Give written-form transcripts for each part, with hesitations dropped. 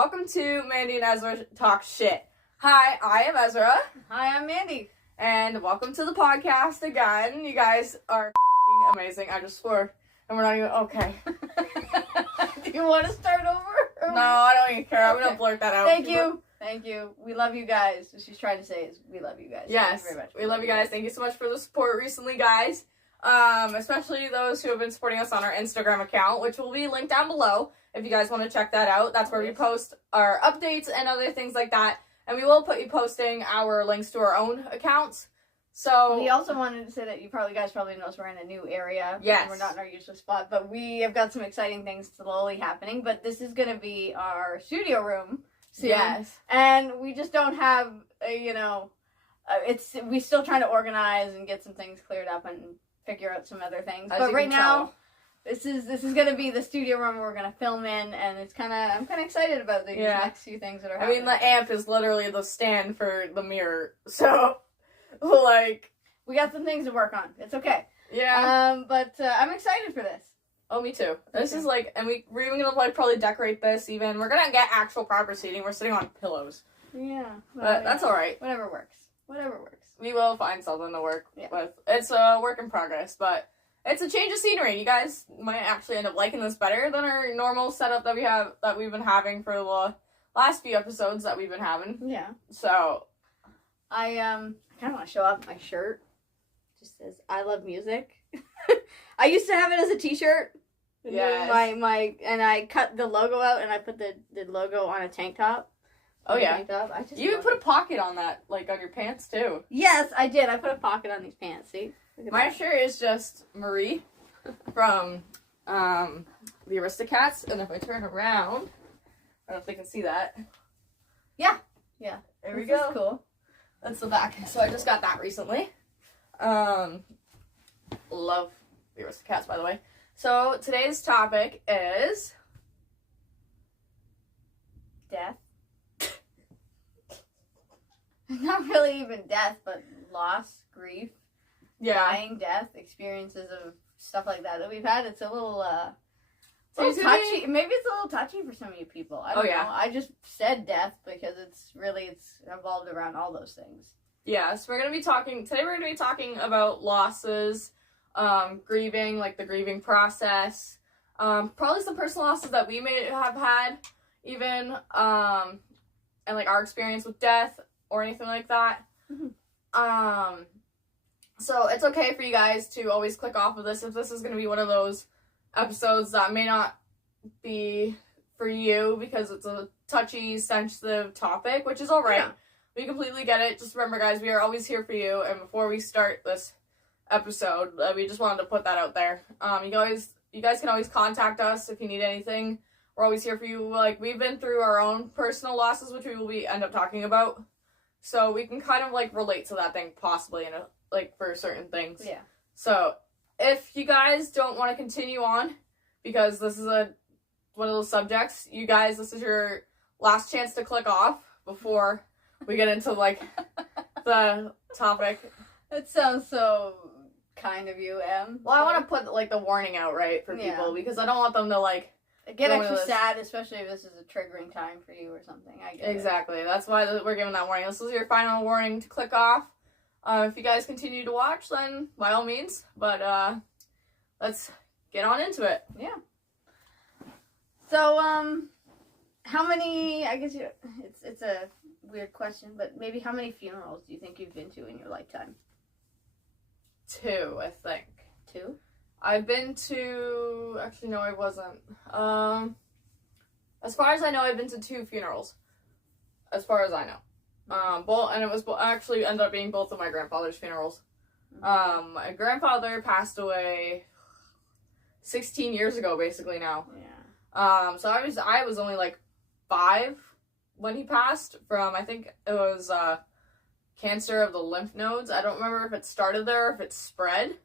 welcome to Mandi and Ezra Talk Shit. Hi, I am Ezra. Hi, I'm Mandi. And welcome to the podcast again. You guys are amazing. I just swore. And we're not even, okay. Do you want to start over? No, I don't even care. I'm going to blurt that out. Thank you. Thank you. We love you guys. What she's trying to say is we love you guys. Yes, Thank you very much. we love you guys. Thank you so much for the support recently, guys. Especially those who have been supporting us on our Instagram account, which will be linked down below if you guys want to check that out. That's where we post our updates and other things like that. And we will be posting our links to our own accounts. So we also wanted to say that you guys probably know we're in a new area. Yes. And we're not in our usual spot, but we have got some exciting things slowly happening. But this is going to be our studio room soon. Yes. And we just don't have, we still trying to organize and get some things cleared up and figure out some other things. But right now, this is going to be the studio room we're going to film in, and I'm kind of excited about these next few things that are happening. I mean, the amp is literally the stand for the mirror, so, like... We got some things to work on. It's okay. Yeah. But I'm excited for this. Oh, me too. This is like, and we're even gonna like probably decorate this even. We're gonna get actual proper seating. We're sitting on pillows. Yeah. But that's alright. Whatever works. Whatever works. We will find something to work with. It's a work in progress, but it's a change of scenery. You guys might actually end up liking this better than our normal setup that we've been having for the last few episodes that we've been having. Yeah. So I kind of want to show off my shirt. It just says I love music. I used to have it as a t-shirt. Yeah. And I cut the logo out and I put the logo on a tank top. Oh yeah. You even put a pocket on that, like on your pants too. Yes, I did. I put a pocket on these pants. See? My shirt is just Marie from the Aristocats, and if I turn around, I don't know if they can see that. Yeah. There we go. Cool. That's the back. So I just got that recently. Love the Aristocats, by the way. So today's topic is death. Not really even death, but loss, grief, dying, death, experiences of stuff like that we've had. It's a little touchy. Maybe it's a little touchy for some of you people. I don't know. I just said death because it's involved around all those things. Yeah, so we're gonna be talking about losses, grieving, like the grieving process, probably some personal losses that we may have had, even, and like our experience with death or anything like that. Mm-hmm. So it's okay for you guys to always click off of this if this is going to be one of those episodes that may not be for you because it's a touchy, sensitive topic, which is alright. Yeah. We completely get it. Just remember, guys, we are always here for you, and before we start this episode, we just wanted to put that out there. You guys can always contact us if you need anything. We're always here for you. Like, we've been through our own personal losses, which we will end up talking about. So we can kind of, like, relate to that thing possibly, for certain things. Yeah. So, if you guys don't want to continue on, because this is one of those subjects, you guys, this is your last chance to click off before we get into, like, the topic. It sounds so kind of you, Em. Well, I want to put, like, the warning out, right, for people, because I don't want them to, like... Get extra sad, especially if this is a triggering time for you or something. I get it. That's why we're giving that warning. This is your final warning to click off. If you guys continue to watch, then by all means. But let's get on into it. Yeah. So, how many? I guess it's a weird question, but maybe how many funerals do you think you've been to in your lifetime? 2, I think. 2? I've been to... Actually, no, I wasn't. As far as I know, I've been to 2 funerals. As far as I know. And it was actually ended up being both of my grandfather's funerals. My grandfather passed away 16 years ago, basically, now. Yeah. So I was only, like, 5 when he passed from, I think it was, cancer of the lymph nodes. I don't remember if it started there or if it spread.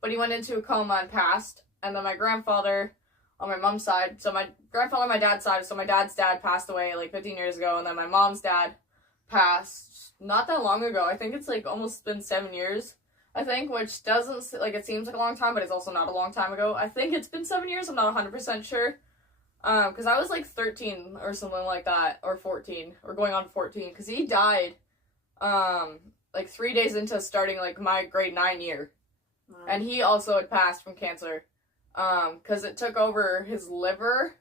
But he went into a coma and passed. And then my grandfather on my mom's side, so my grandfather on my dad's side, so my dad's dad passed away like 15 years ago. And then my mom's dad passed not that long ago. I think it's like almost been 7 years, I think, which doesn't, like, it seems like a long time, but it's also not a long time ago. I think it's been 7 years. I'm not 100% sure. Because I was like 13 or something like that, or 14, or going on 14, because he died, like 3 days into starting like my grade 9 year. Wow. And he also had passed from cancer, because it took over his liver,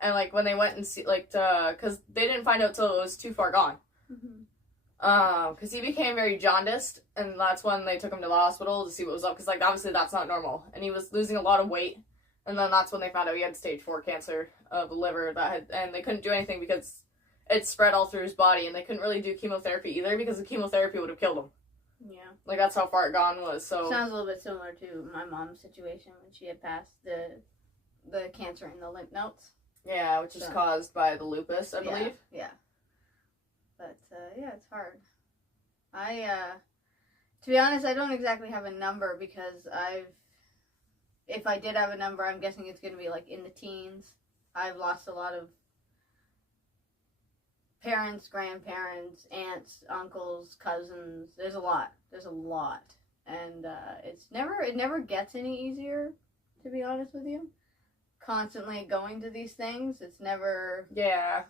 and like when they went and see, like, because they didn't find out till it was too far gone. Because he became very jaundiced, and that's when they took him to the hospital to see what was up, because like obviously that's not normal, and he was losing a lot of weight, and then that's when they found out he had stage 4 cancer of the liver, and they couldn't do anything because it spread all through his body, and they couldn't really do chemotherapy either, because the chemotherapy would have killed him. Yeah. Like, that's how far it gone was, so... Sounds a little bit similar to my mom's situation when she had passed the cancer in the lymph nodes. Yeah, which is caused by the lupus, I believe. Yeah. But, yeah, it's hard. To be honest, I don't exactly have a number, because if I did have a number, I'm guessing it's going to be, like, in the teens. I've lost a lot of parents, grandparents, aunts, uncles, cousins. There's a lot. And it never gets any easier, to be honest with you. Constantly going to these things, it's never... Yeah.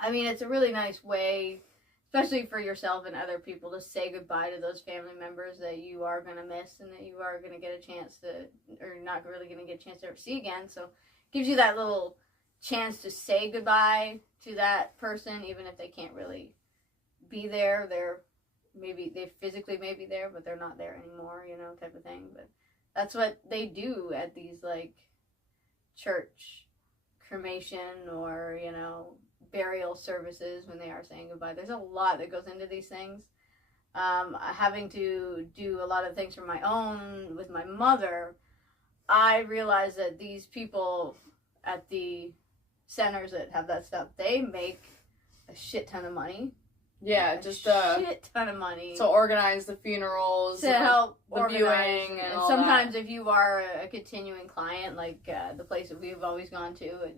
I mean, it's a really nice way, especially for yourself and other people, to say goodbye to those family members that you are going to miss and that you are going to get a chance to, or not really going to get a chance to ever see again. So it gives you that little chance to say goodbye to that person, even if they can't really be there. They physically may be there, but they're not there anymore, type of thing. But that's what they do at these, like, church cremation or, burial services when they are saying goodbye. There's a lot that goes into these things. Having to do a lot of things for my own with my mother, I realized that these people at the centers that have that stuff, they make a shit ton of money. Yeah, just a shit ton of money to organize the funerals, to help the organize, viewing, and all sometimes that. If you are a continuing client, like the place that we've always gone to,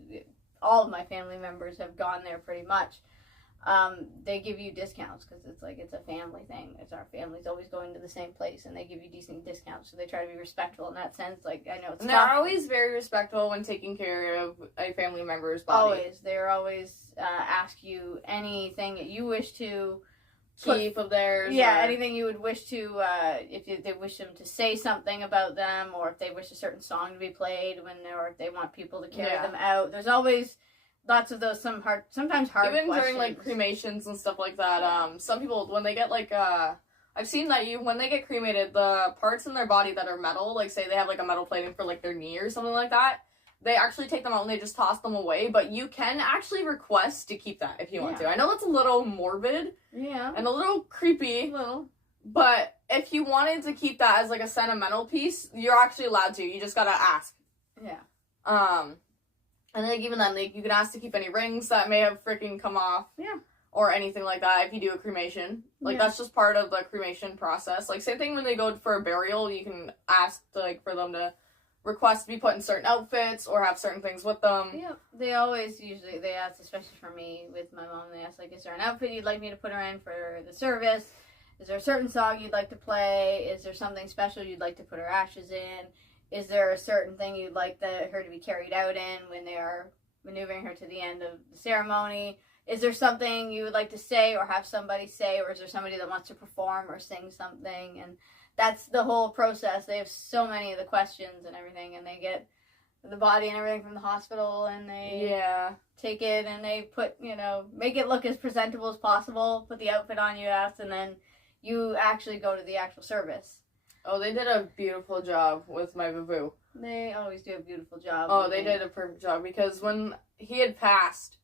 all of my family members have gone there pretty much. They give you discounts because it's a family thing. It's our family's always going to the same place, and they give you decent discounts. So they try to be respectful in that sense. Like, I know it's and tough. they're always very respectful when taking care of a family member's body. They're always ask you anything that you wish to keep of theirs. Yeah, anything you would wish to, if they wish them to say something about them, or if they wish a certain song to be played or if they want people to carry them out. There's always lots of those, sometimes hard even questions. during, like, cremations and stuff like that, some people, when they get, like, I've seen that when they get cremated, the parts in their body that are metal, like, say they have, like, a metal plating for, like, their knee or something like that, they actually take them out and they just toss them away, but you can actually request to keep that if you want to. I know it's a little morbid. Yeah. And a little creepy. But if you wanted to keep that as, like, a sentimental piece, you're actually allowed to. You just gotta ask. Yeah. And like even then, like, you can ask to keep any rings that may have freaking come off. Yeah. Or anything like that if you do a cremation. Like, that's just part of the cremation process. Like, same thing when they go for a burial, you can ask, like, for them to request to be put in certain outfits or have certain things with them. Yeah. They ask, especially for me, with my mom, they ask, like, is there an outfit you'd like me to put her in for the service? Is there a certain song you'd like to play? Is there something special you'd like to put her ashes in? Is there a certain thing you'd like her to be carried out in when they are maneuvering her to the end of the ceremony? Is there something you would like to say or have somebody say, or is there somebody that wants to perform or sing something? And that's the whole process. They have so many of the questions and everything, and they get the body and everything from the hospital, and they take it and they put, make it look as presentable as possible, put the outfit on you, and then you actually go to the actual service. Oh, they did a beautiful job with my boo-boo. They always do a beautiful job. Oh, they did a perfect job, because when he had passed,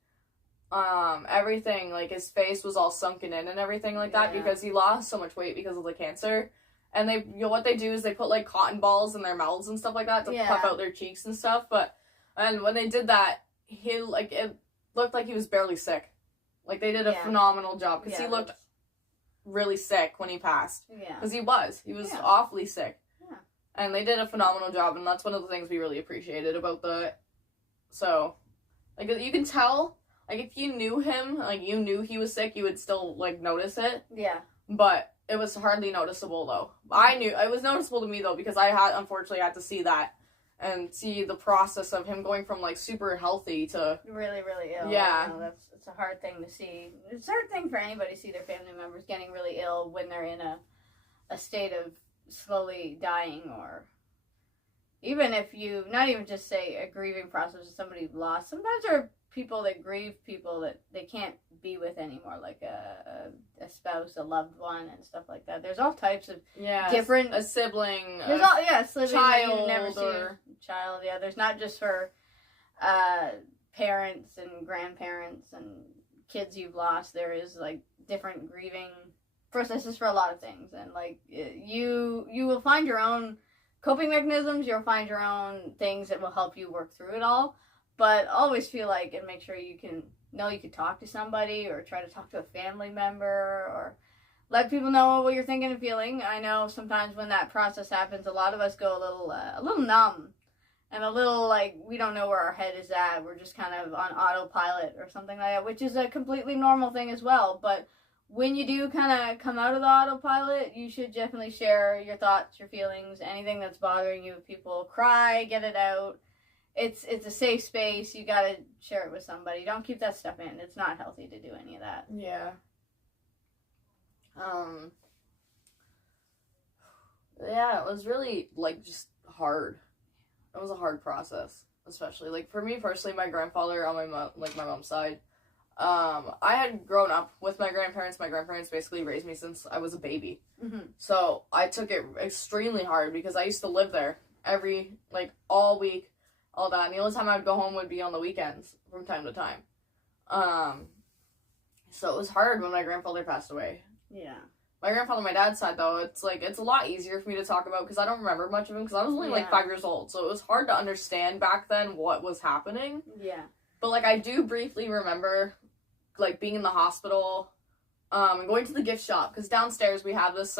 everything, like, his face was all sunken in and everything like that, because he lost so much weight because of the cancer. And what they do is they put, like, cotton balls in their mouths and stuff like that to puff out their cheeks and stuff. And when they did that, it looked like he was barely sick. Like, they did a phenomenal job, because he looked really sick when he passed. Yeah. Because he was awfully sick. Yeah. And they did a phenomenal job, and that's one of the things we really appreciated about so, like, you can tell, like, if you knew him, like, you knew he was sick, you would still, like, notice it. Yeah. But it was hardly noticeable, though. It was noticeable to me, though, because I unfortunately had to see that. and see the process of him going from, like, super healthy to... Really, really ill. Yeah. It's a hard thing to see. It's a hard thing for anybody to see their family members getting really ill when they're in a state of slowly dying, or even if you, not even just say a grieving process of somebody you've lost. Sometimes there are people that grieve people that they can't be with anymore, like a spouse, a loved one, and stuff like that. There's all types of different... A sibling, There's a sibling child, you never see a child. Yeah, there's not just for parents and grandparents and kids you've lost. There is, like, different grieving processes for a lot of things. And, like, you will find your own coping mechanisms. You'll find your own things that will help you work through it all. But always feel like, and make sure you can talk to somebody, or try to talk to a family member, or let people know what you're thinking and feeling. I know sometimes when that process happens, a lot of us go a little numb, and a little, like, we don't know where our head is at. We're just kind of on autopilot or something like that, which is a completely normal thing as well. But when you do kind of come out of the autopilot, you should definitely share your thoughts, your feelings, anything that's bothering you with people. Cry, get it out. It's a safe space. You gotta share it with somebody. Don't keep that stuff in. It's not healthy to do any of that. Yeah. Yeah, it was really, like, just hard. It was a hard process, especially, like, for me personally, my grandfather on my mom's side, I had grown up with my grandparents. My grandparents basically raised me since I was a baby. Mm-hmm. So I took it extremely hard because I used to live there all week, all that. And the only time I would go home would be on the weekends from time to time. So it was hard when my grandfather passed away. Yeah. My grandfather on my dad's side, though, it's a lot easier for me to talk about because I don't remember much of him because I was only 5 years old. So it was hard to understand back then what was happening. Yeah. But, like, I do briefly remember, like, being in the hospital and going to the gift shop because downstairs we have this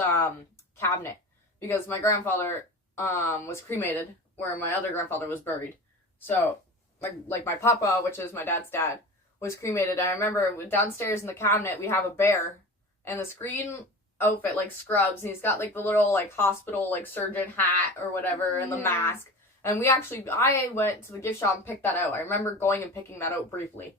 cabinet because my grandfather was cremated where my other grandfather was buried. So, my papa, which is my dad's dad, was cremated. I remember downstairs in the cabinet we have a bear and the screen outfit, like, scrubs, and he's got, like, the little, like, hospital, like, surgeon hat or whatever and the mask. And I went to the gift shop and picked that out. I remember going and picking that out briefly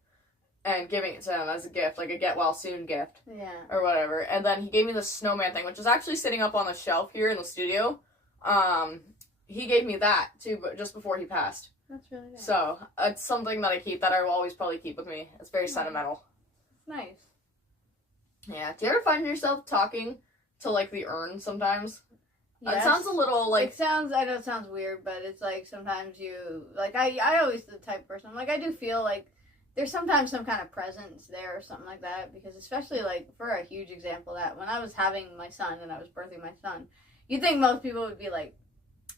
and giving it to him as a gift, like a get well soon gift. Yeah. Or whatever. And then he gave me the snowman thing, which is actually sitting up on the shelf here in the studio. He gave me that, too, but just before he passed. That's really nice. So, it's something that I keep, that I will always probably keep with me. It's very sentimental. Nice. Yeah. Do you ever find yourself talking to, like, the urn sometimes? Yes. It sounds a little, like... I know it sounds weird, but it's, like, sometimes you... Like, I always the type of person, like, I do feel like there's sometimes some kind of presence there or something like that, because especially, like, for a huge example that when I was having my son and I was birthing my son, you'd think most people would be, like,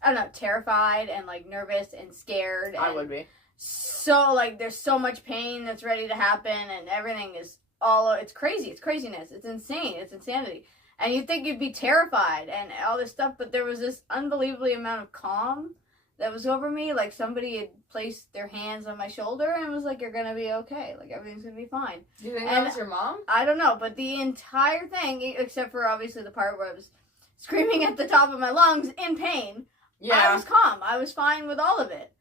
I don't know, terrified and, like, nervous and scared. I would be. So, like, there's so much pain that's ready to happen, and everything is it's crazy. It's craziness. It's insane. It's insanity. And you'd think you'd be terrified and all this stuff, but there was this unbelievably amount of calm that was over me. Like, somebody had placed their hands on my shoulder and was like, you're gonna be okay. Like, everything's gonna be fine. Do you think that was your mom? I don't know, but the entire thing, except for obviously the part where I was screaming at the top of my lungs in pain, I was calm. I was fine with all of it.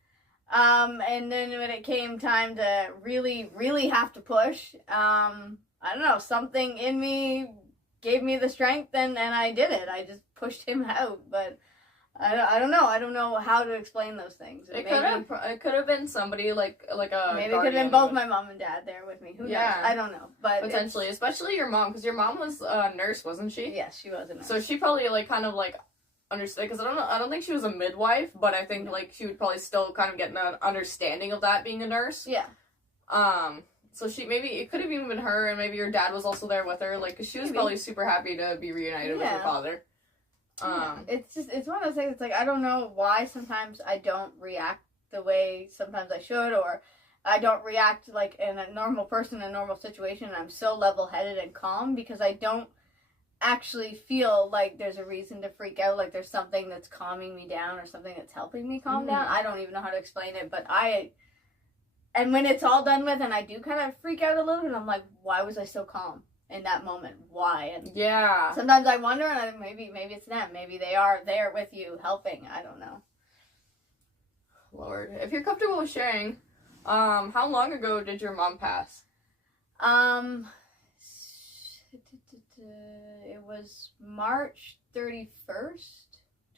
And then when it came time to really, really have to push, I don't know, something in me gave me the strength and I did it. I just pushed him out, but I don't know. I don't know how to explain those things. It could have been somebody like a maybe it could have been both my mom and dad there with me. Who knows? I don't know, but potentially, especially your mom, because your mom was a nurse, wasn't she? Yes, she was a nurse. So she probably understand, because I don't think she was a midwife, but I think she would probably still kind of get an understanding of that being a nurse. Yeah. So it could have even been her, and maybe your dad was also there with her, because she was probably super happy to be reunited with her father. It's one of those things. It's like, I don't know why sometimes I don't react the way sometimes I should, or I don't react like in a normal person in a normal situation. And I'm so level-headed and calm because I don't actually feel like there's a reason to freak out, like there's something that's calming me down or something that's helping me calm down. I don't even know how to explain it, but and when it's all done with and I do kind of freak out a little bit, I'm like, why was I so calm in that moment? Why? And sometimes I wonder, and maybe it's them. Maybe they are there with you helping. I don't know. Lord. If you're comfortable with sharing, how long ago did your mom pass? It was March 31st,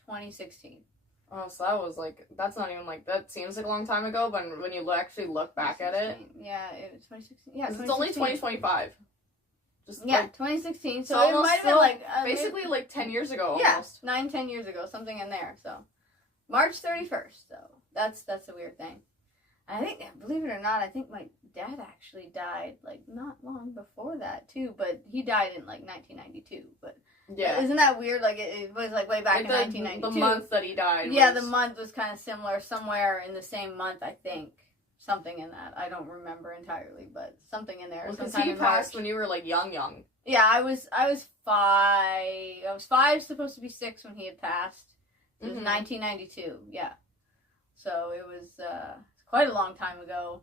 2016. Oh, so that was like, that's not even like, that seems like a long time ago, but when you actually look back at it. Yeah, it was 2016. Yeah, it's only 2025. Just yeah, like, 2016. So it might have been like basically maybe, like 10 years ago. Yeah, almost. 9-10 years ago, something in there. So March 31st. So that's the weird thing. I think, believe it or not, I think my dad actually died like not long before that too. But he died in like 1992. But yeah, isn't that weird? Like it was like way back in 1992. The month that he died. Yeah, the month was kind of similar. Somewhere in the same month, I think. Something in that. I don't remember entirely, but something in there. Because he passed when you were like young. Yeah, I was 5. I was 5, supposed to be 6 when he had passed. It was 1992. Yeah, so it was quite a long time ago.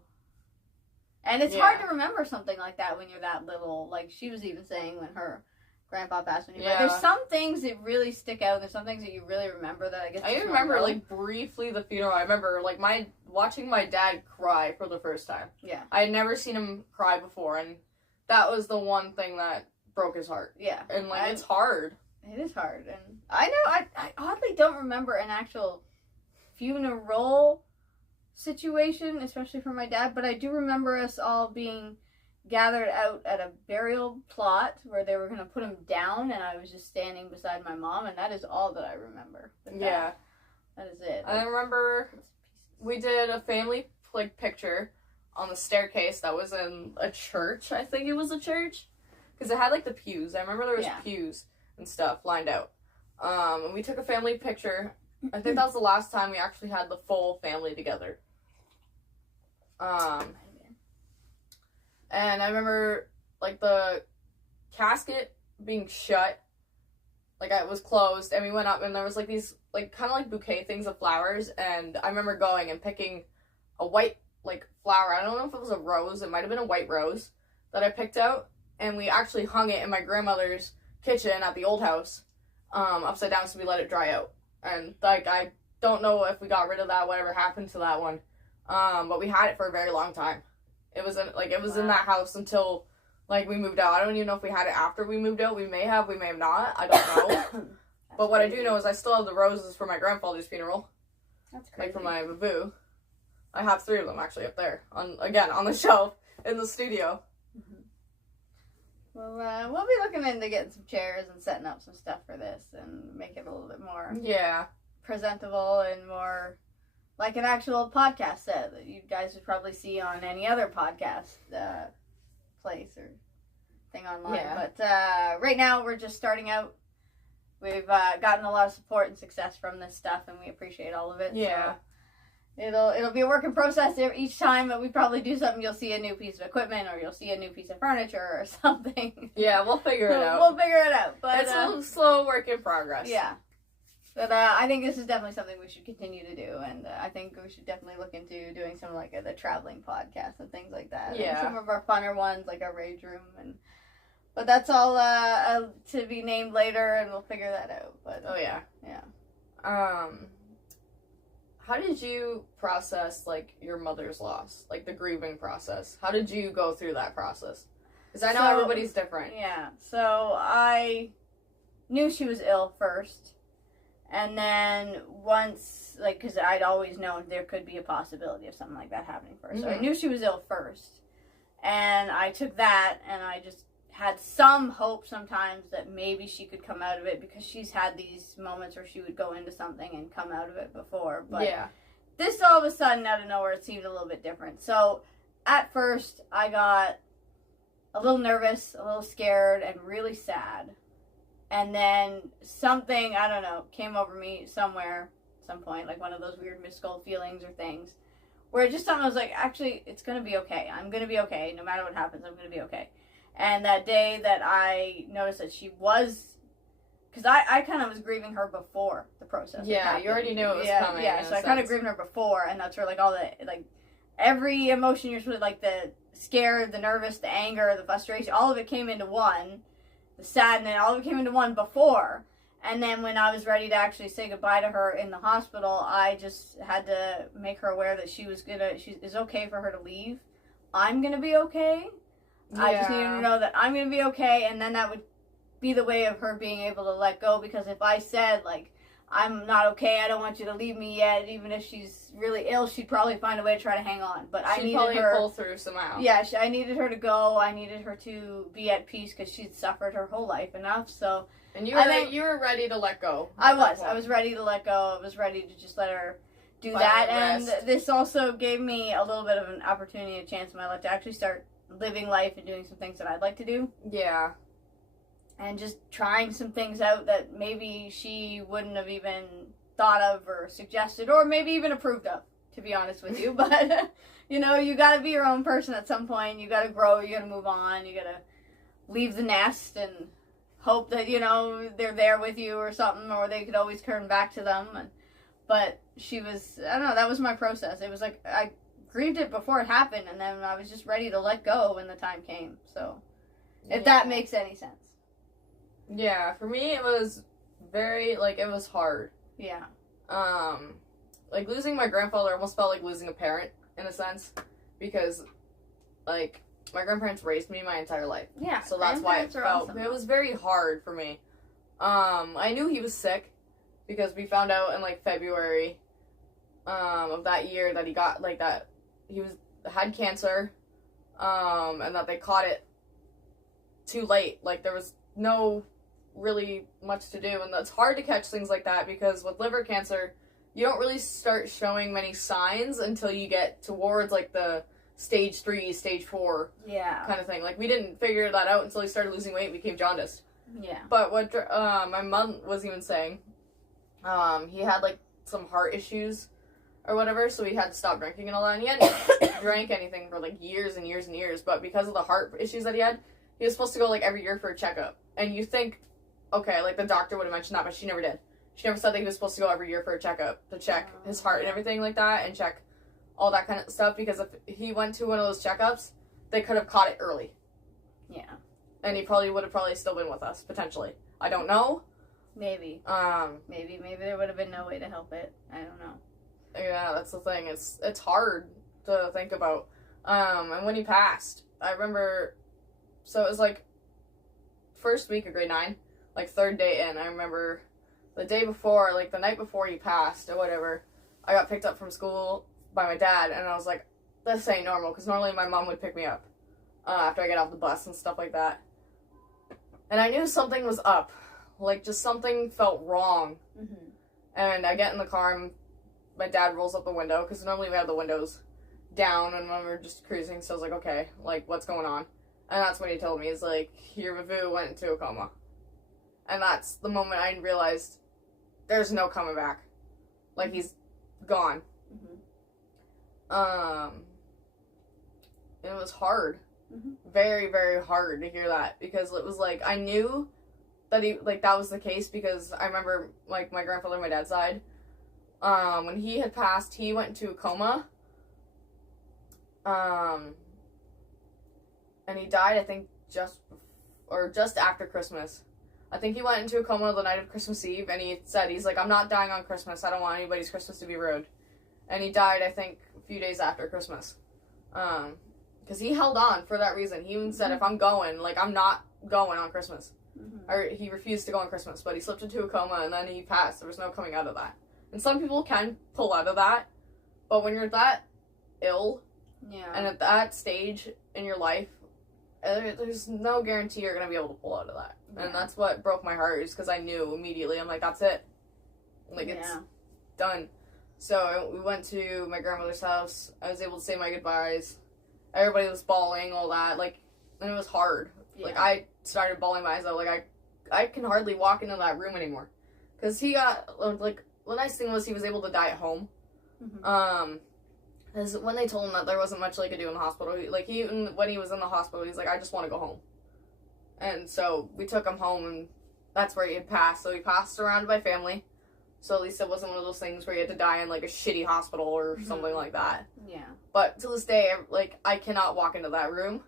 And it's hard to remember something like that when you're that little. Like she was even saying when her grandpa passed when he was there's some things that really stick out. There's some things that you really remember that I guess I remember like briefly the funeral. I remember like watching my dad cry for the first time. Yeah. I had never seen him cry before, and that was the one thing that broke his heart. Yeah. And like it's hard. It is hard. And I know I oddly don't remember an actual funeral situation, especially for my dad, but I do remember us all being gathered out at a burial plot where they were going to put him down, and I was just standing beside my mom, and that is all that I remember. That is it. I remember we did a family like picture on the staircase that was in a church. I think it was a church because it had like the pews. I remember there was pews and stuff lined out. And we took a family picture. I think that was the last time we actually had the full family together. And I remember, like, the casket being shut, like, it was closed, and we went up, and there was, like, these, like, kind of, like, bouquet things of flowers, and I remember going and picking a white, like, flower. I don't know if it was a rose. It might have been a white rose that I picked out, and we actually hung it in my grandmother's kitchen at the old house, upside down, so we let it dry out. And, like, I don't know if we got rid of that, whatever happened to that one, but we had it for a very long time. It was in that house until like we moved out. I don't even know if we had it after we moved out. We may have not. I don't know. But what crazy. I do know is I still have the roses for my grandfather's funeral. That's crazy. Like for my baboo. I have 3 of them actually up there on the shelf in the studio. Well, we'll be looking into getting some chairs and setting up some stuff for this and make it a little bit more presentable and more like an actual podcast set that you guys would probably see on any other podcast place or thing online. Yeah. But right now we're just starting out. We've gotten a lot of support and success from this stuff, and we appreciate all of it. Yeah. So it'll be a work in process each time that we probably do something. You'll see a new piece of equipment, or you'll see a new piece of furniture, or something. Yeah, we'll figure it out. We'll figure it out. But it's a slow work in progress. Yeah. But I think this is definitely something we should continue to do, and I think we should definitely look into doing some like the traveling podcast and things like that. Yeah. And some of our funner ones, like our rage room, but that's all to be named later, and we'll figure that out. But yeah. How did you process like your mother's loss, like the grieving process? How did you go through that process? Because I know everybody's different. Yeah. So I knew she was ill first. And then once, like, because I'd always known there could be a possibility of something like that happening first. So I knew she was ill first. And I took that, and I just had some hope sometimes that maybe she could come out of it, because she's had these moments where she would go into something and come out of it before. But this all of a sudden, out of nowhere, it seemed a little bit different. So at first, I got a little nervous, a little scared, and really sad. And then something, I don't know, came over me somewhere, at some point, like one of those weird mystical feelings or things, where just something was like, actually, it's going to be okay. I'm going to be okay. No matter what happens, I'm going to be okay. And that day that I noticed that she was, because I kind of was grieving her before the process. Yeah, you already knew it was coming. Yeah, so I kind of grieved her before, and that's where, like, all the, like, every emotion you're supposed to, like, the scared, the nervous, the anger, the frustration, all of it came into one. The sadness, all of it came into one before. And then when I was ready to actually say goodbye to her in the hospital, I just had to make her aware that it's okay for her to leave. I'm gonna be okay. Yeah. I just needed her to know that I'm gonna be okay, and then that would be the way of her being able to let go, because if I said, like, I'm not okay, I don't want you to leave me yet, even if she's really ill, she'd probably find a way to try to hang on. But I needed her to pull through somehow. Yeah, I needed her to go. I needed her to be at peace because she'd suffered her whole life enough. So, and you were ready to let go. I was ready to let go. I was ready to just let her do that. And this also gave me a little bit of an opportunity, a chance in my life to actually start living life and doing some things that I'd like to do. Yeah. And just trying some things out that maybe she wouldn't have even thought of or suggested or maybe even approved of, to be honest with you. But, you know, you got to be your own person at some point. You got to grow. You got to move on. You got to leave the nest and hope that, you know, they're there with you or something, or they could always turn back to them. But she was, I don't know, that was my process. It was like I grieved it before it happened, and then I was just ready to let go when the time came. So, if that makes any sense. Yeah, for me it was very, like, it was hard. Yeah. Like, losing my grandfather almost felt like losing a parent, in a sense, because, like, my grandparents raised me my entire life. Yeah. So that's why it felt, awesome. It was very hard for me. I knew he was sick, because we found out in, like, February, of that year that he got, like, that he had cancer, and that they caught it too late. Like, there was no really much to do, and it's hard to catch things like that, because with liver cancer you don't really start showing many signs until you get towards, like, the stage 3, stage 4 kind of thing. Like, we didn't figure that out until he started losing weight and became jaundiced. Yeah. But what my mom was even saying, he had, like, some heart issues or whatever, so he had to stop drinking and all that, and he hadn't drank anything for, like, years and years and years, but because of the heart issues that he was supposed to go, like, every year for a checkup. And you think, okay, like, the doctor would have mentioned that, but she never did. She never said that he was supposed to go every year for a checkup to check his heart and everything like that, and check all that kind of stuff, because if he went to one of those checkups, they could have caught it early. Yeah. And he probably would have still been with us, potentially. I don't know. Maybe. Maybe there would have been no way to help it. I don't know. Yeah, that's the thing. It's hard to think about. And when he passed, I remember, so it was, like, first week of grade 9, like, third day in. I remember the day before, like, the night before he passed or whatever, I got picked up from school by my dad, and I was like, this ain't normal, because normally my mom would pick me up after I get off the bus and stuff like that. And I knew something was up. Like, just something felt wrong. Mm-hmm. And I get in the car, and my dad rolls up the window, because normally we have the windows down and when we're just cruising, so I was like, okay, like, what's going on? And that's when he told me, is like, your Vavu went into a coma. And that's the moment I realized there's no coming back. Like, he's gone. Mm-hmm. It was hard. Mm-hmm. Very, very hard to hear that, because it was like, I knew that that was the case, because I remember, like, my grandfather on my dad's side, when he had passed, he went into a coma, and he died, I think, just after Christmas. I think he went into a coma the night of Christmas Eve, and he said, he's like, I'm not dying on Christmas, I don't want anybody's Christmas to be ruined. And he died, I think, a few days after Christmas. Because he held on for that reason. He even said, if I'm going, like, I'm not going on Christmas. Mm-hmm. Or he refused to go on Christmas, but he slipped into a coma, and then he passed. There was no coming out of that. And some people can pull out of that, but when you're that ill, and at that stage in your life, there's no guarantee you're going to be able to pull out of that. Yeah. And that's what broke my heart, is because I knew immediately. I'm like, that's it. Like, it's done. So we went to my grandmother's house. I was able to say my goodbyes. Everybody was bawling, all that. Like, and it was hard. Yeah. Like, I started bawling my eyes out. Like, I can hardly walk into that room anymore. Because he got, like, the nice thing was he was able to die at home. Mm-hmm. Because when they told him that there wasn't much they could do in the hospital, even when he was in the hospital, he's like, I just want to go home. And so we took him home, and that's where he had passed. So he passed surrounded by family. So at least it wasn't one of those things where you had to die in, like, a shitty hospital or something like that. Yeah. But to this day, like, I cannot walk into that room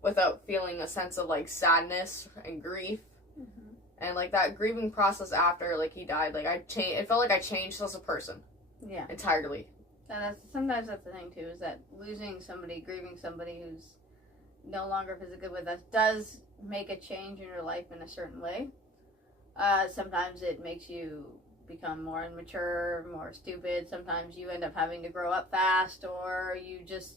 without feeling a sense of, like, sadness and grief. Mm-hmm. And, like, that grieving process after, like, he died, like, it felt like I changed as a person. Yeah. Entirely. And sometimes that's the thing, too, is that losing somebody, grieving somebody who's no longer physically with us does make a change in your life in a certain way. Sometimes it makes you become more immature, more stupid. Sometimes you end up having to grow up fast, or you just,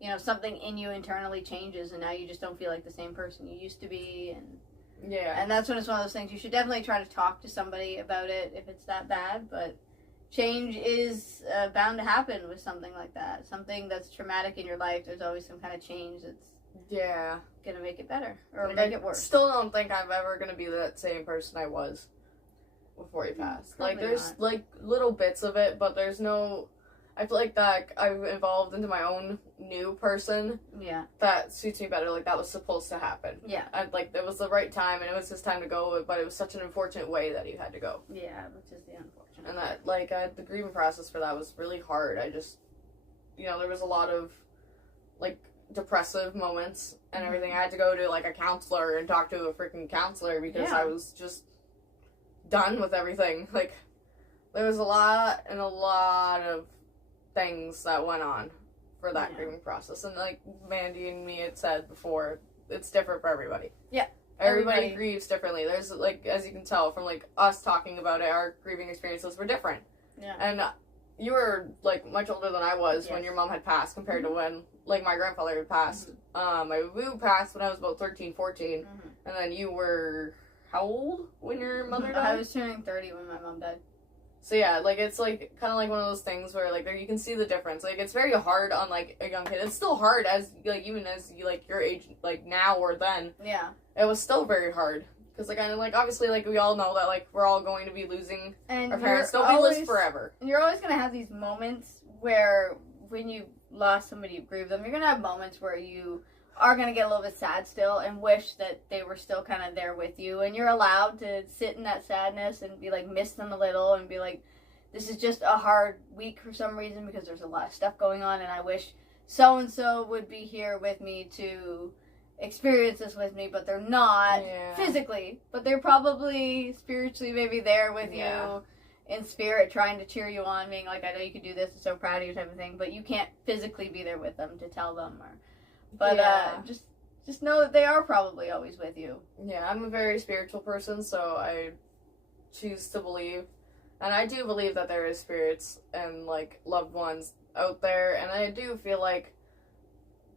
you know, something in you internally changes, and now you just don't feel like the same person you used to be. And that's when it's one of those things. You should definitely try to talk to somebody about it if it's that bad, but change is bound to happen with something like that. Something that's traumatic in your life, there's always some kind of change that's gonna make it better or make it worse. Still don't think I'm ever gonna be that same person I was before he passed. Probably like there's not. like little bits of it, but there's no. I feel like that I've evolved into my own new person. Yeah. That suits me better. Like that was supposed to happen. Yeah. Like it was the right time, and it was his time to go. But it was such an unfortunate way that he had to go. Yeah, which is the unfortunate. And that like the grieving process for that was really hard. I just, there was a lot of like depressive moments and everything. I had to go to like a counselor and talk to a freaking counselor because I was just done with everything. Like there was a lot of things that went on for that grieving process, and like Mandi and me had said before, it's different for everybody. Yeah, everybody grieves differently. There's like, as you can tell from like us talking about it, our grieving experiences were different. Yeah. And you were like much older than I was when your mom had passed compared to when like my grandfather had passed. My boo passed when I was about 13, 14, and then you were how old when your mother died? I was turning 30 when my mom died. So yeah, like it's like kind of like one of those things where like there you can see the difference. Like it's very hard on like a young kid. It's still hard as like even as you like your age like now or then. Yeah. It was still very hard because like obviously like we all know that like we're all going to be losing our parents. Nobody lives forever. And you're always gonna have these moments where when you lost somebody, you grieve them. You're gonna have moments where you are going to get a little bit sad still and wish that they were still kind of there with you, and you're allowed to sit in that sadness and be like miss them a little and be like, this is just a hard week for some reason because there's a lot of stuff going on and I wish so and so would be here with me to experience this with me, but they're not physically, but they're probably spiritually maybe there with you in spirit, trying to cheer you on, being like, I know you can do this, I'm so proud of you type of thing, but you can't physically be there with them to tell them But just know that they are probably always with you. Yeah, I'm a very spiritual person, so I choose to believe. And I do believe that there is spirits and, like, loved ones out there. And I do feel like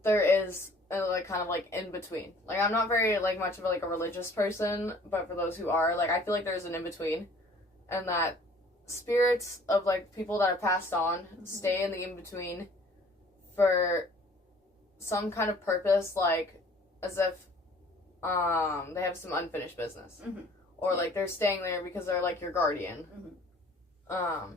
there is, like, kind of, like, in between. Like, I'm not very, like, much of, like, a religious person. But for those who are, like, I feel like there's an in-between. And that spirits of, like, people that have passed on stay in the in-between for some kind of purpose, like as if they have some unfinished business, or like they're staying there because they're like your guardian. I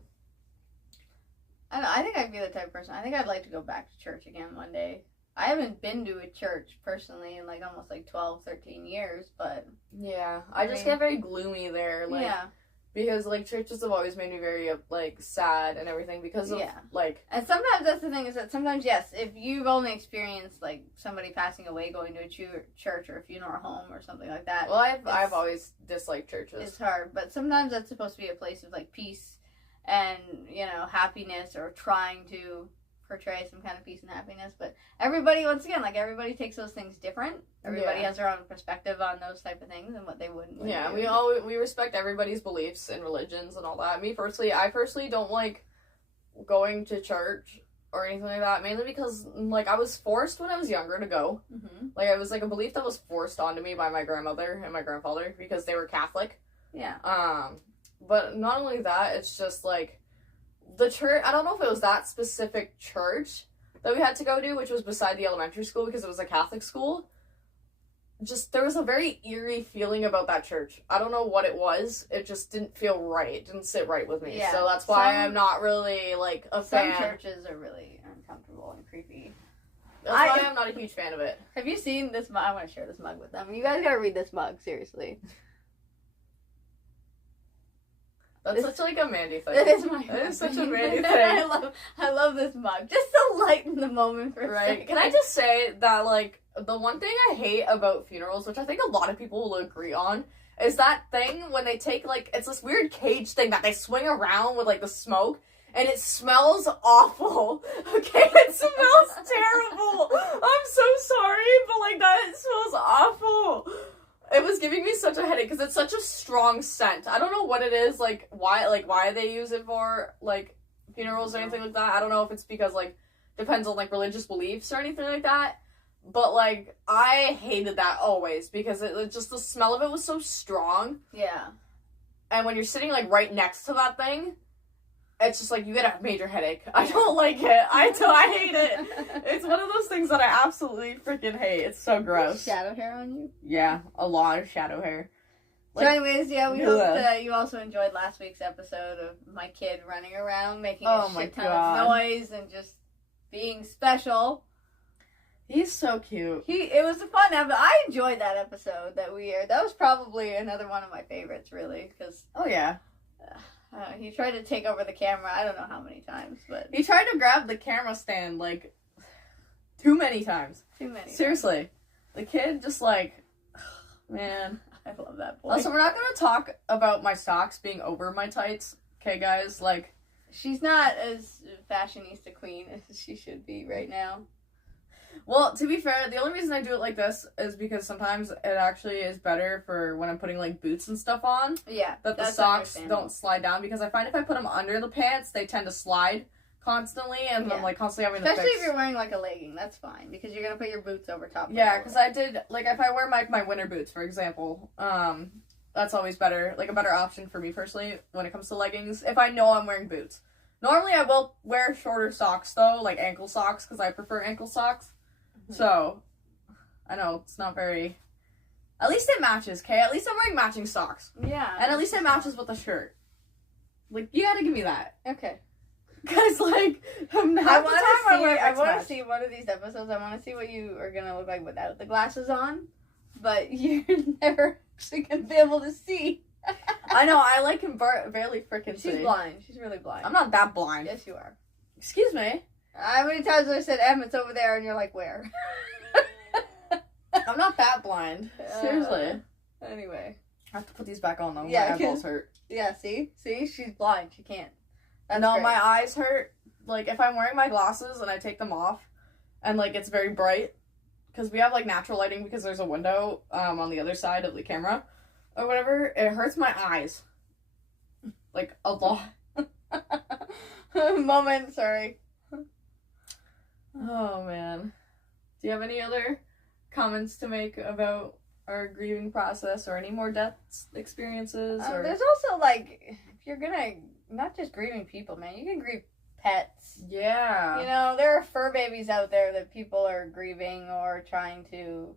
don't know, I think I'd be the type of person. I think I'd like to go back to church again one day. I haven't been to a church personally in like almost like 12, 13 years, but I just get very gloomy there. Like, because, like, churches have always made me very, like, sad and everything because of, like... And sometimes that's the thing, is that sometimes, yes, if you've only experienced, like, somebody passing away going to a church or a funeral home or something like that... Well, I've always disliked churches. It's hard, but sometimes that's supposed to be a place of, like, peace and, happiness, or trying to portray some kind of peace and happiness, but everybody, once again, like, everybody takes those things different. Everybody has their own perspective on those type of things and what they wouldn't do. We respect everybody's beliefs and religions and all that. I personally don't like going to church or anything like that, mainly because, like, I was forced when I was younger to go. Like, it was, like, a belief that was forced onto me by my grandmother and my grandfather because they were Catholic. But not only that, it's just, like, the church, I don't know if it was that specific church that we had to go to, which was beside the elementary school because it was a Catholic school. Just, there was a very eerie feeling about that church. I don't know what it was. It just didn't feel right. It didn't sit right with me. Yeah, so that's why I'm not really, like, a fan. Some churches are really uncomfortable and creepy. That's why I'm not a huge fan of it. Have you seen this mug? I want to share this mug with them. You guys gotta read this mug, seriously. That's such, like, a Mandi thing. It is my It is such a Mandi thing. I love this mug. Just to lighten the moment for a second. Can I just say that, like, the one thing I hate about funerals, which I think a lot of people will agree on, is that thing when they take, like, it's this weird cage thing that they swing around with, like, the smoke, and it smells awful. Okay, it smells terrible. I'm so sorry, but, like, that smells awful. It was giving me such a headache because it's such a strong scent. I don't know what it is, like, why they use it for, like, funerals or anything like that. I don't know if it's because, like, depends on, like, religious beliefs or anything like that. But, like, I hated that always because it just, the smell of it was so strong. Yeah. And when you're sitting, like, right next to that thing, it's just, like, you get a major headache. I don't like it. I hate it. It's one of those things that I absolutely freaking hate. It's so gross. Shadow hair on you? Yeah, a lot of shadow hair. Like, so anyways, yeah, we hope that you also enjoyed last week's episode of my kid running around, making a shit ton of noise and just being special. He's so cute. It was a fun episode. I enjoyed that episode that we aired. That was probably another one of my favorites, really, because... Oh, yeah. He tried to take over the camera, I don't know how many times, but... He tried to grab the camera stand, like, too many times. Seriously. Times. The kid just, like, man. I love that boy. Also, we're not going to talk about my socks being over my tights. Okay, guys? Like... She's not as fashionista queen as she should be right now. Well, to be fair, the only reason I do it like this is because sometimes it actually is better for when I'm putting, like, boots and stuff on. Yeah. That the socks don't slide down, because I find if I put them under the pants, they tend to slide constantly, and I'm, like, constantly having to fix. Especially if you're wearing, like, a legging, that's fine, because you're going to put your boots over top of it. Yeah, because I did, like, if I wear my winter boots, for example, that's always better, like, a better option for me, personally, when it comes to leggings, if I know I'm wearing boots. Normally, I will wear shorter socks, though, like ankle socks, because I prefer ankle socks. So, I know, it's not very... At least it matches, okay? At least I'm wearing matching socks. Yeah. And at least it matches with the shirt. Like, you gotta give me that. Okay. Because, like, I want to see one of these episodes. I want to see what you are going to look like without the glasses on. But you're never actually going to be able to see. I know, I, like, can barely freaking see. She's blind. She's really blind. I'm not that blind. Yes, you are. Excuse me? How many times have I said, it's over there, and you're like, where? I'm not that blind. Seriously. Anyway. I have to put these back on, though. Yeah, my eyeballs hurt. Yeah, see? She's blind. She can't. That's no, great. My eyes hurt. Like, if I'm wearing my glasses and I take them off, and, like, it's very bright, because we have, like, natural lighting because there's a window on the other side of the camera, or whatever, it hurts my eyes. Like, a lot. Moment, sorry. Oh, man. Do you have any other comments to make about our grieving process or any more death experiences? There's also, like, if you're gonna, not just grieving people, man, you can grieve pets. Yeah. You know, there are fur babies out there that people are grieving or trying to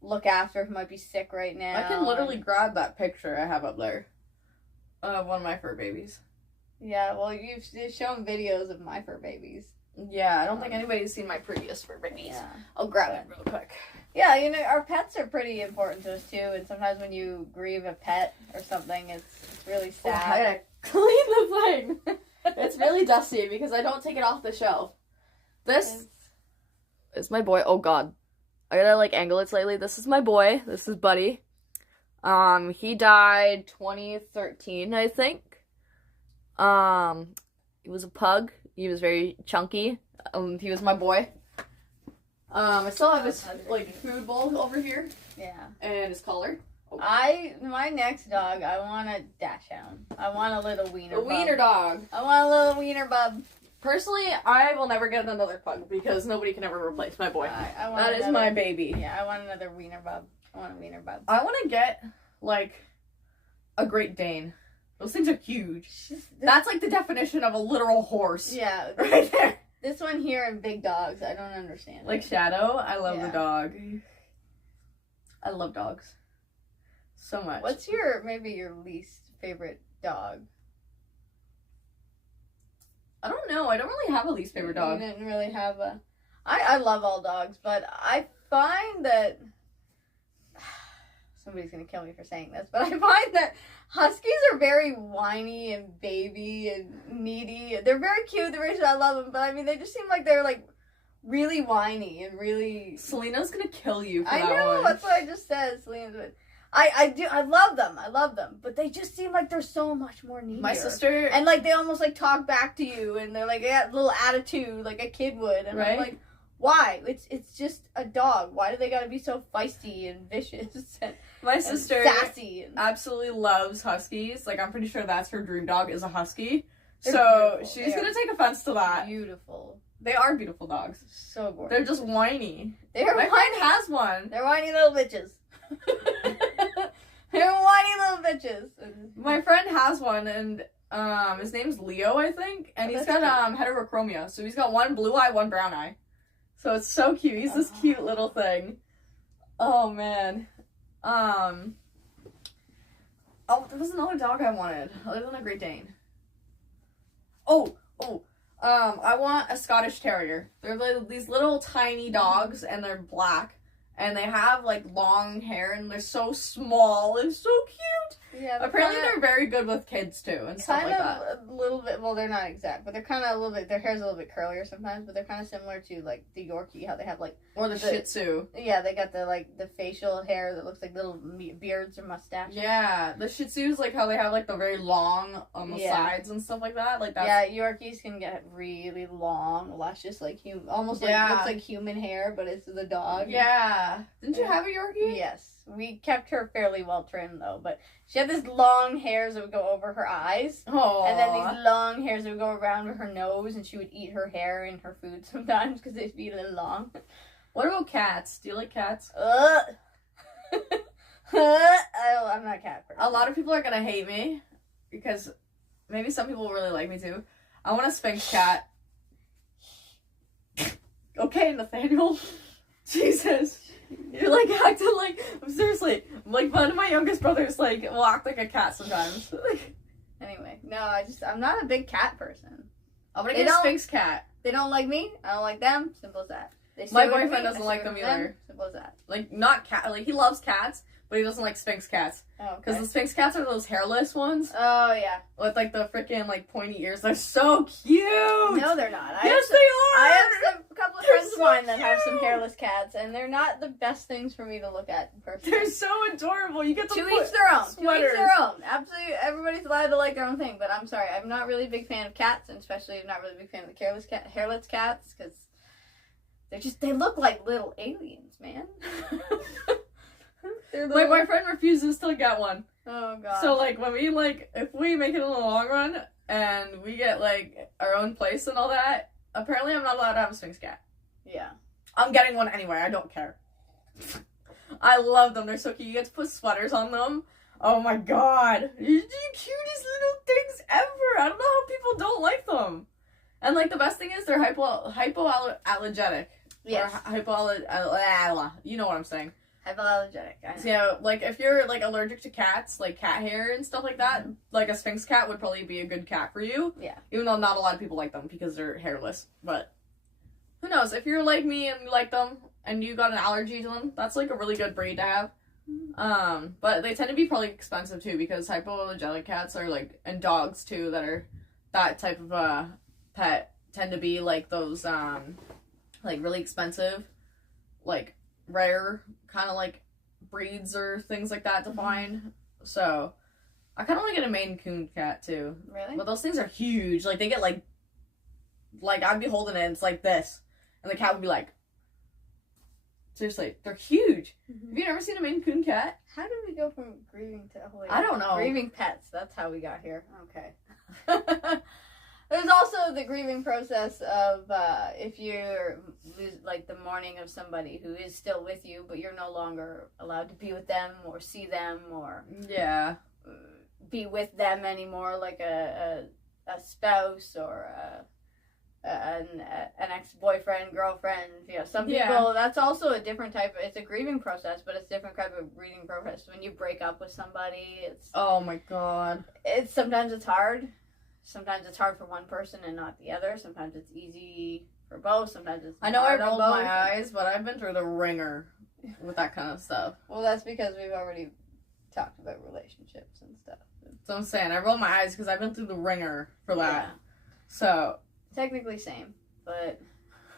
look after who might be sick right now. I can literally grab that picture I have up there of one of my fur babies. Yeah, well, you've shown videos of my fur babies. Yeah, I don't think anybody's seen my previous fur babies. Yeah. I'll grab it real quick. Yeah, you know, our pets are pretty important to us, too, and sometimes when you grieve a pet or something, it's really sad. Oh, I gotta clean the thing. It's really dusty because I don't take it off the shelf. This is my boy. Oh, God. I gotta, like, angle it slightly. This is my boy. This is Buddy. He died 2013, I think. He was a pug. He was very chunky. He was my boy. I still have his, like, food bowl over here. Yeah. And his collar. Oh. My next dog, I want a dachshund. I want a little wiener bub. A wiener dog. I want a little wiener bub. Personally, I will never get another pug because nobody can ever replace my boy. That is my baby. Yeah, I want another wiener bub. I want a wiener bub. I want to get, like, a Great Dane. Those things are huge. That's like the definition of a literal horse. Yeah. Right there. This one here and big dogs. I don't understand. Like Shadow, I love the dog. I love dogs. So much. What's maybe your least favorite dog? I don't know. I don't really have a least favorite dog. You didn't really have a... I love all dogs, but I find that... Somebody's going to kill me for saying this, but I find that huskies are very whiny and baby and needy. They're very cute. They're very, I love them, but I mean, they just seem like they're, like, really whiny and really... Selena's gonna kill you for that one. I know, that's what I just said. Selena's... I love them, but they just seem like they're so much more needy. My sister... And, like, they almost, like, talk back to you, and they're, like, they got a little attitude, like a kid would, and I'm like, why? It's just a dog. Why do they gotta be so feisty and vicious and My sister sassy absolutely loves huskies. Like, I'm pretty sure that's her dream dog, is a husky. They're so, beautiful. she's gonna take offense to that. Beautiful. They are beautiful dogs. So gorgeous. They're just whiny. My friend has one. They're whiny little bitches. They're whiny little bitches. My friend has one, and his name's Leo, I think, and he's got heterochromia. So he's got one blue eye, one brown eye. So it's so cute. He's this cute little thing. Oh man. Oh, there was another dog I wanted other than a Great Dane. I want a Scottish Terrier. They're like these little tiny dogs, and they're black. And they have, like, long hair, and they're so small and so cute. Yeah. Apparently they're very good with kids, too, and stuff like that. Kind of a little bit, well, they're not exact, but they're kind of a little bit, their hair's a little bit curlier sometimes, but they're kind of similar to, like, the Yorkie, how they have, like... Or the Shih Tzu. Yeah, they got the, like, the facial hair that looks like little beards or mustaches. Yeah, the Shih Tzus, like, how they have, like, the very long on the sides and stuff like that. Like, that's... Yeah, Yorkies can get really long, luscious, like, almost like, looks like human hair, but it's the dog. Yeah. Didn't you have a Yorkie? Yes. We kept her fairly well trimmed, though, but she had this long hairs that would go over her eyes. Aww. And then these long hairs that would go around her nose, and she would eat her hair in her food sometimes because they'd be a little long. What about cats? Do you like cats? I'm not a cat person. A lot of people are gonna hate me because maybe some people really like me too. I want a Sphinx cat. Okay, Nathaniel. Jesus. You're like acting like, seriously, like one of my youngest brothers like will act like a cat sometimes. Anyway, no, I'm not a big cat person. I'm gonna get a Sphinx cat. They don't like me, I don't like them, simple as that. My boyfriend doesn't like them either. Simple as that. Like, not cat, like he loves cats, but he doesn't like Sphinx cats. Oh, because the Sphinx cats are those hairless ones. Oh, yeah. With, like, the freaking, like, pointy ears. They're so cute! No, they're not. Yes, they are! I have a couple of friends of mine that have some hairless cats, and they're not the best things for me to look at in person. They're so adorable. You get to each their own. Sweaters. To each their own. Absolutely, everybody's allowed to like their own thing, but I'm sorry. I'm not really a big fan of cats, and especially I'm not really a big fan of the hairless cats, because they look like little aliens, man. My boyfriend refuses to get one. Oh, God. So, like, when we, like, if we make it in the long run, and we get, like, our own place and all that, apparently I'm not allowed to have a Sphinx cat. Yeah. I'm getting one anyway. I don't care. I love them. They're so cute. You get to put sweaters on them. Oh, my God. They're the cutest little things ever. I don't know how people don't like them. And, like, the best thing is they're hypoallergenic. Yes. You know what I'm saying. Hypoallergenic. Yeah, like, if you're, like, allergic to cats, like, cat hair and stuff like that, like, a Sphinx cat would probably be a good cat for you. Yeah. Even though not a lot of people like them because they're hairless. But, who knows? If you're like me and you like them, and you got an allergy to them, that's, like, a really good breed to have. But they tend to be probably expensive, too, because hypoallergenic cats are, like, and dogs, too, that are that type of, pet, tend to be, like, those, like, really expensive, like, rare kind of like breeds or things like that to find. So I kind of want to get a Maine Coon cat too. Really? But those things are huge. Like they get like I'd be holding it and it's like this, and the cat would be like, seriously, they're huge. Have you ever seen a Maine Coon cat? How did we go from grieving to I don't know. Grieving pets? That's how we got here. Okay. There's also the grieving process of if you're like the mourning of somebody who is still with you, but you're no longer allowed to be with them or see them or be with them anymore, like a spouse or an ex-boyfriend, girlfriend. You know, some people that's also a different type. It's a grieving process, but it's a different type of grieving process. When you break up with somebody, it's oh my God. Sometimes it's hard. Sometimes it's hard for one person and not the other. Sometimes it's easy for both. Sometimes it's I know I hard on rolled both. my eyes, but I've been through the ringer with that kind of stuff. Well, that's because we've already talked about relationships and stuff. So I'm saying I roll my eyes because I've been through the ringer for that. Yeah. So technically same, but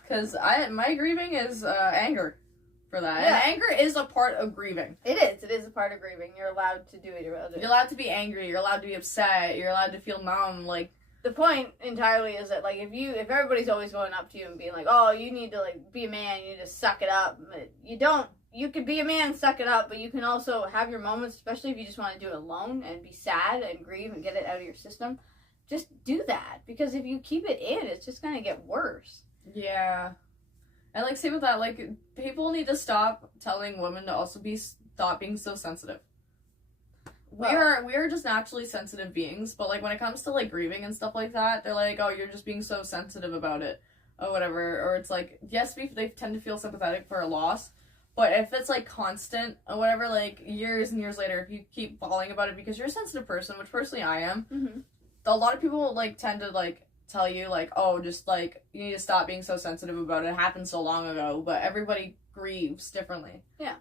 because my grieving is anger for that. Yeah. And anger is a part of grieving. It is. It is a part of grieving. You're allowed to do it. You're allowed to be angry. You're allowed to be upset. You're allowed to feel numb. Like, the point entirely is that, like, if everybody's always going up to you and being like, oh, you need to, like, be a man, you need to suck it up. You don't. You could be a man, suck it up, but you can also have your moments, especially if you just want to do it alone and be sad and grieve and get it out of your system. Just do that, because if you keep it in, it's just going to get worse. Yeah. And, like, same with that, like, people need to stop telling women to also stop being so sensitive. Well, we are just naturally sensitive beings, but, like, when it comes to, like, grieving and stuff like that, they're like, oh, you're just being so sensitive about it, or whatever. Or it's like, yes, they tend to feel sympathetic for a loss, but if it's, like, constant or whatever, like, years and years later, if you keep bawling about it because you're a sensitive person, which personally I am, mm-hmm. A lot of people, like, tend to, like, tell you, like, oh, just, like, you need to stop being so sensitive about it. It happened so long ago, but everybody grieves differently. Yeah.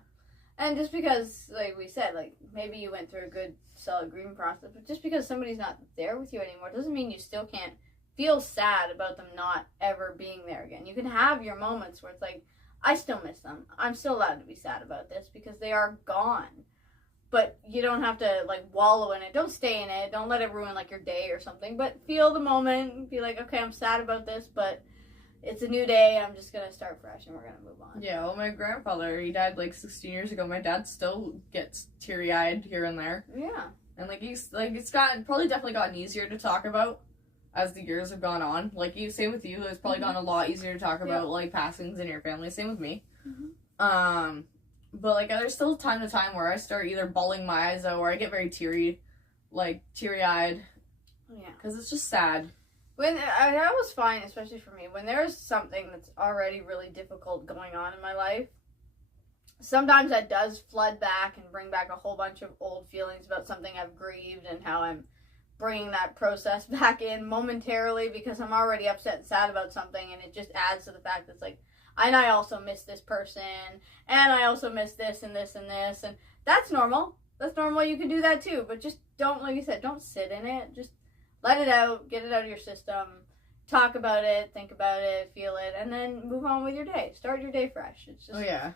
And just because, like we said, like, maybe you went through a good, solid grieving process, but just because somebody's not there with you anymore doesn't mean you still can't feel sad about them not ever being there again. You can have your moments where it's like, I still miss them. I'm still allowed to be sad about this because they are gone. But you don't have to, like, wallow in it. Don't stay in it. Don't let it ruin, like, your day or something. But feel the moment. Be like, okay, I'm sad about this, but it's a new day. I'm just going to start fresh and we're going to move on. Yeah, well, my grandfather, he died, like, 16 years ago. My dad still gets teary-eyed here and there. Yeah. And, like, it's definitely gotten easier to talk about as the years have gone on. Like, same with you. It's probably gotten a lot easier to talk about, like, passings in your family. Same with me. Mm-hmm. But, like, there's still time to time where I start either bawling my eyes out or I get very teary-eyed. Yeah. Because it's just sad. That was fine, especially for me. When there's something that's already really difficult going on in my life, sometimes that does flood back and bring back a whole bunch of old feelings about something I've grieved and how I'm bringing that process back in momentarily because I'm already upset and sad about something, and it just adds to the fact that it's like, and I also miss this person, and I also miss this and this and this, and that's normal. That's normal. You can do that too, but just don't, like you said, don't sit in it. Just let it out, get it out of your system, talk about it, think about it, feel it, and then move on with your day. Start your day fresh. It's just... Oh, yeah.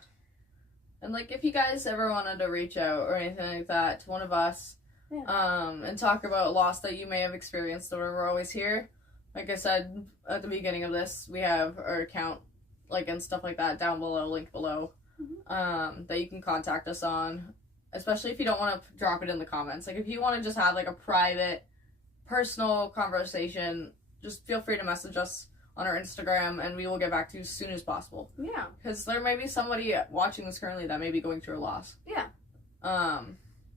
And, like, if you guys ever wanted to reach out or anything like that to one of us, and talk about loss that you may have experienced, or we're always here. Like I said at the beginning of this, we have our account, like, and stuff like that down below, link below, that you can contact us on, especially if you don't want to drop it in the comments. Like, if you want to just have, like, a private, personal conversation, just feel free to message us on our Instagram, and we will get back to you as soon as possible. Yeah. Because there may be somebody watching this currently that may be going through a loss. Yeah.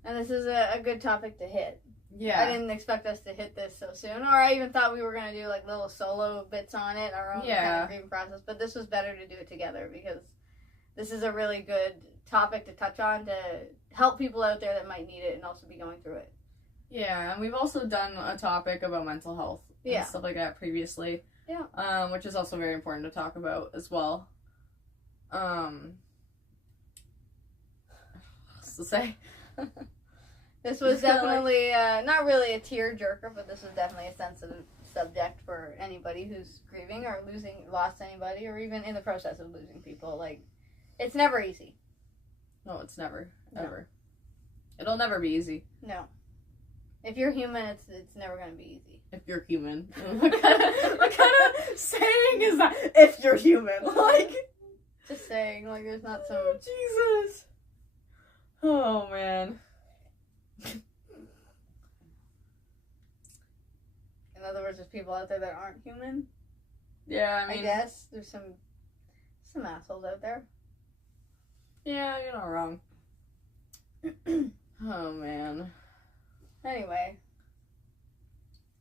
And this is a good topic to hit. Yeah. I didn't expect us to hit this so soon, or I even thought we were going to do, like, little solo bits on it, our own kind of grieving process, but this was better to do it together because this is a really good topic to touch on to help people out there that might need it and also be going through it. Yeah, and we've also done a topic about mental health and stuff like that previously. Yeah. Which is also very important to talk about as well. What's to say? This was definitely, not really a tear-jerker, but this was definitely a sensitive subject for anybody who's grieving or lost anybody, or even in the process of losing people. Like, it's never easy. No, it's never. Ever. No. It'll never be easy. No. If you're human, it's never going to be easy. If you're human. What kind of saying is that? If you're human. Like... Just saying, like, there's not some... Oh, Jesus. Oh, man. In other words, there's people out there that aren't human. Yeah, I mean... I guess. There's some assholes out there. Yeah, you're not wrong. Oh, man. Anyway.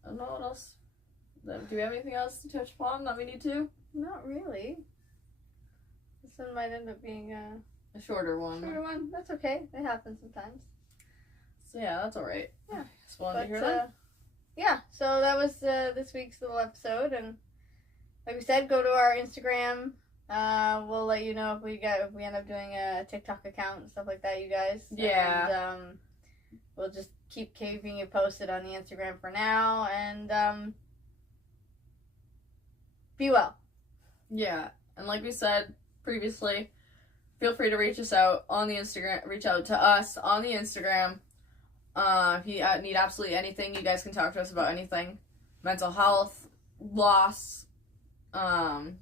I don't know what else. Do we have anything else to touch upon that we need to? Not really. This one might end up being a shorter one. That's okay. It happens sometimes. So yeah, that's alright. Yeah. Just wanted to hear that. Yeah, so that was this week's little episode, and like we said, go to our Instagram. We'll let you know if we end up doing a TikTok account and stuff like that, you guys. Yeah. And we'll just keep keeping you posted on the Instagram for now, and be well. Yeah. And like we said previously, feel free to reach us out on the Instagram. Reach out to us on the Instagram. If you need absolutely anything, you guys can talk to us about anything. Mental health, loss,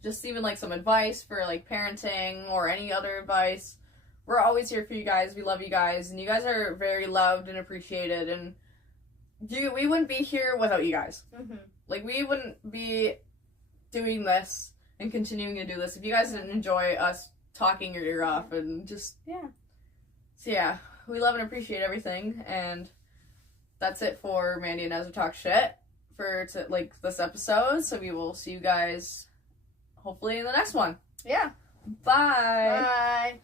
just even like some advice for like parenting or any other advice. We're always here for you guys. We love you guys, and you guys are very loved and appreciated, and we wouldn't be here without you guys. Mm-hmm. Like, we wouldn't be doing this and continuing to do this if you guys didn't enjoy us talking your ear off and just... Yeah. So yeah, we love and appreciate everything, and that's it for Mandi and Ezra Talk Shit for this episode. So we will see you guys hopefully in the next one. Yeah. Bye. Bye.